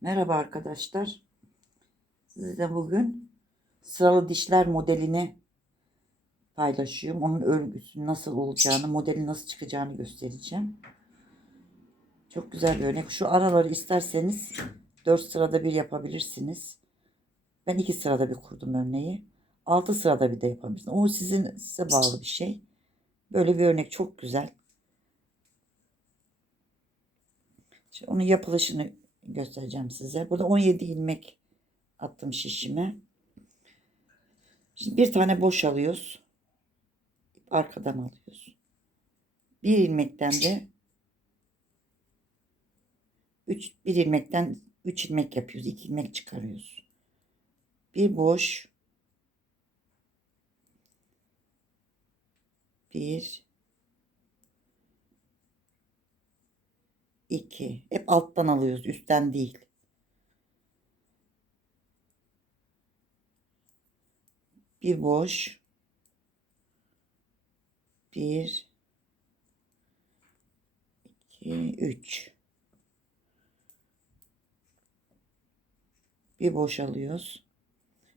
Merhaba arkadaşlar. Size bugün sıralı dişler modelini paylaşıyorum. Onun örgüsü nasıl olacağını, modeli nasıl çıkacağını göstereceğim. Çok güzel bir örnek. Şu araları isterseniz 4 sırada bir yapabilirsiniz. Ben 2 sırada bir kurdum örneği. 6 sırada bir de yapabilirsiniz. O sizin size bağlı bir şey. Böyle bir örnek çok güzel. Şimdi onun yapılışını göstereceğim size. Burada 17 ilmek attım şişime. Şimdi bir tane boş alıyoruz. Arkadan alıyoruz. Bir ilmekten de 3 bir ilmekten 3 ilmek yapıyoruz. 2 ilmek çıkarıyoruz. Bir boş bir 2 hep alttan alıyoruz üstten değil. Bir boş bir iki üç bir boş alıyoruz.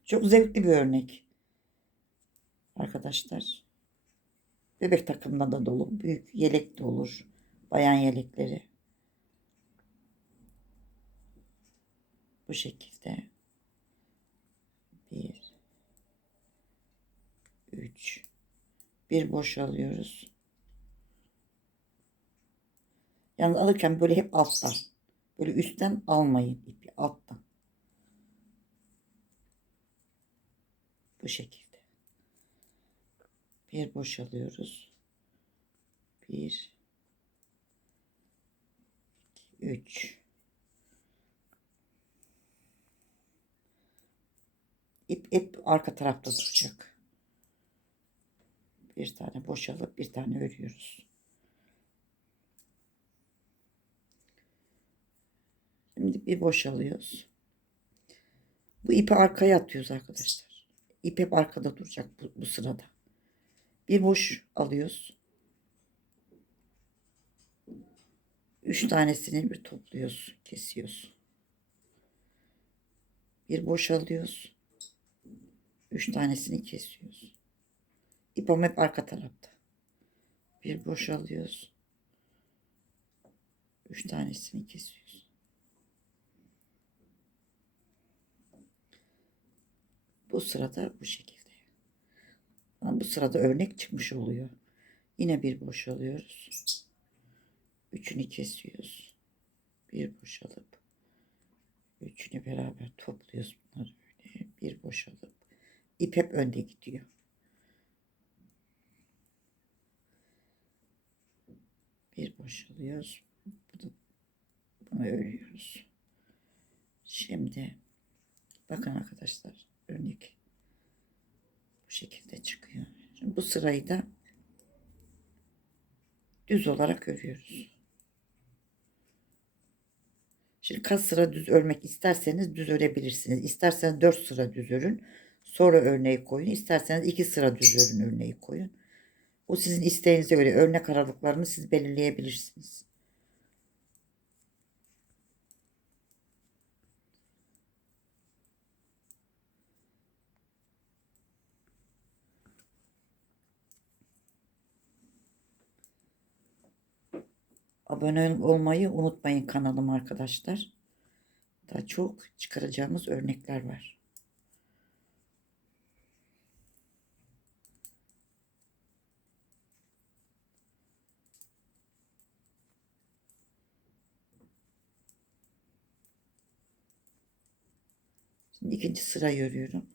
Çok zevkli bir örnek. Arkadaşlar. Bebek takımında da dolu. Büyük yelek de olur. Bayan yelekleri. Bu şekilde. Bir. Üç. Bir boş alıyoruz. Yalnız alırken böyle hep alttan. Böyle üstten almayın ipi. Alttan. Bu şekilde. Bir boş alıyoruz. Bir. iki, Üç. İp hep arka tarafta duracak. Bir tane boşalıp bir tane örüyoruz. Şimdi bir boşalıyoruz. Bu ipi arkaya atıyoruz arkadaşlar. İp hep arkada duracak bu, bu sırada. Bir boş alıyoruz. Üç tanesini bir topluyoruz, kesiyoruz. Bir boş alıyoruz. Üç tanesini kesiyoruz. İpam hep arka tarafta. Bir boş alıyoruz. Üç tanesini kesiyoruz. Bu sırada bu şekilde. Ama bu sırada örnek çıkmış oluyor. Yine bir boş alıyoruz. Üçünü kesiyoruz. Bir boş alıp üçünü beraber topluyoruz bunları böyle. Bir boş alıp ip hep önde gidiyor. Bir boş alıyoruz. Bunu, bunu örüyoruz. Şimdi bakın arkadaşlar örnek bu şekilde çıkıyor. Şimdi bu sırayı da düz olarak örüyoruz. Şimdi kaç sıra düz örmek isterseniz düz örebilirsiniz. İsterseniz 4 sıra düz örün. Sonra örneği koyun. İsterseniz 2 sıra düz örün örneği koyun. O sizin isteğinize göre örnek aralıklarını siz belirleyebilirsiniz. Abone olmayı unutmayın kanalıma arkadaşlar. Daha çok çıkaracağımız örnekler var. Şimdi ikinci sırayı örüyorum.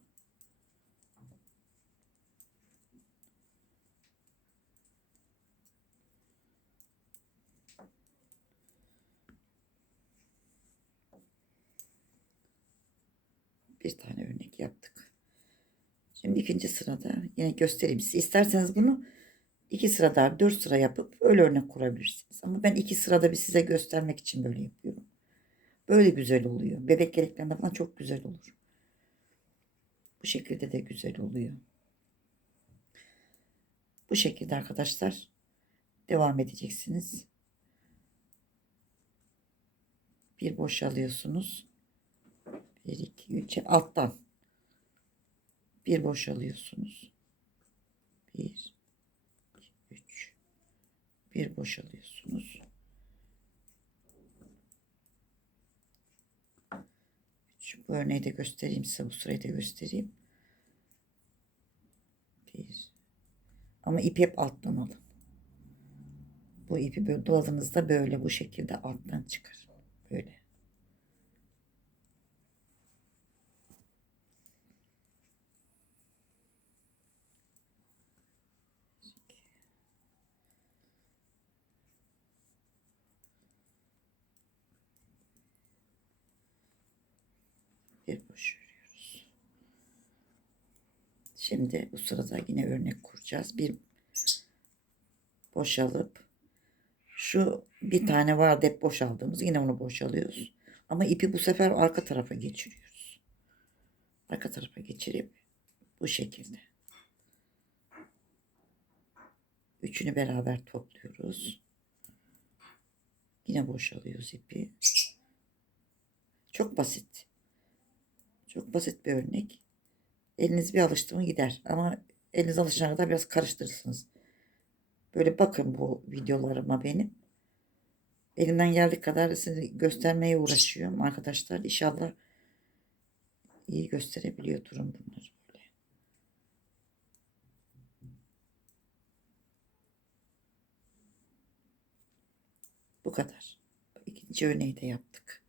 Bir tane örnek yaptık. Şimdi ikinci sırada yine göstereyim size. İsterseniz bunu iki sırada dört sıra yapıp öyle örnek kurabilirsiniz. Ama ben iki sırada bir size göstermek için böyle yapıyorum. Böyle güzel oluyor. Bebek yeleklerinde falan çok güzel olur. Bu şekilde de güzel oluyor. Bu şekilde arkadaşlar devam edeceksiniz. Bir boş alıyorsunuz. 1, 2, 3 alttan. Bir boşalıyorsunuz. 1, 2, 3. Bir boşalıyorsunuz. 3. Bu örneği de göstereyim size. Bu sırayı da göstereyim. 1. Ama ipi hep alttan alın. Bu ipi böyle doladığınızda böyle bu şekilde alttan çıkar. Böyle. Boş örüyoruz. Şimdi bu sırada yine örnek kuracağız. Bir boşalıp şu bir tane vardı hep boşaldığımız yine onu boşalıyoruz. Ama ipi bu sefer arka tarafa geçiriyoruz. Arka tarafa geçirip bu şekilde. Üçünü beraber topluyoruz. Yine boşalıyoruz ipi. Çok basit. Çok basit bir örnek. Eliniz bir alıştı mı gider. Ama eliniz alışana kadar biraz karıştırırsınız. Böyle bakın bu videolarıma benim. Elimden geldiği kadar size göstermeye uğraşıyorum arkadaşlar. İnşallah iyi gösterebiliyordurum bunları. Böyle. Bu kadar. İkinci örneği de yaptık.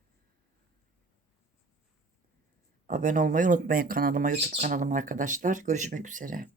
Abone olmayı unutmayın kanalıma, YouTube kanalıma arkadaşlar. Görüşmek üzere.